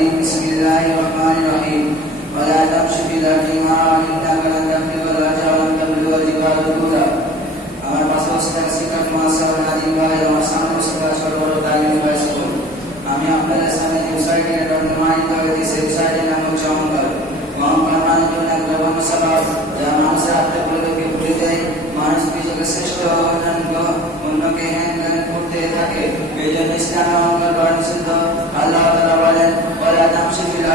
الرجيم بسم الله الرحمن الرحيم ولا تمش في ذات المعاد انك لن تبلغ الاجر ولن تبلغ الجبال الكبرى আমার পাশে শিক্ষক মহাশয় নাদিম ভাই আমার সামনে সবাই সর্বর তালিম ভাই সকল আমি আপনাদের সামনে ওয়েবসাইটে প্রমাণিত হয়েছি সেই ওয়েবসাইটের নাম হচ্ছে অহংকার অহংকার মানে জন্য একটা সভা যা মানুষের আত্মপ্রয়োগকে ভুলে দেয় মানুষ নিজেকে শ্রেষ্ঠ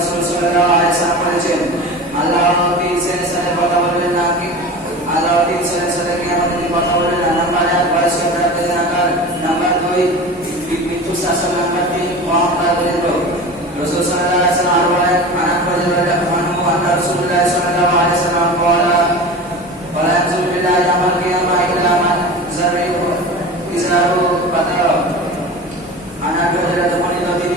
রাসূল সাল্লাল্লাহু আলাইহি ওয়াসাল্লাম বলেছেন আল্লাহ তিন শ্রেণির সাথে কথা বলবেন না কি আল্লাহ তিন শ্রেণির সাথে কিয়ামতের দিন কথা বলবেন না নাম্বার এক বয়স সম্পর্কে আকার নাম্বার দুই মৃত্যু শাসন নাম্বার তিন মহাকার বলেন রাসূল সাল্লাল্লাহু আলাইহি ওয়াসাল্লাম আরও বলেন আনাক বলেন রাহমানু আল্লাহ রাসূলুল্লাহ সাল্লাল্লাহু আলাইহি ওয়াসাল্লাম বলা বলা যুল বিলা ইয়ামাল কিয়ামা ইল্লা মা জারু ইজারু বাতাও আনাক বলেন তিনি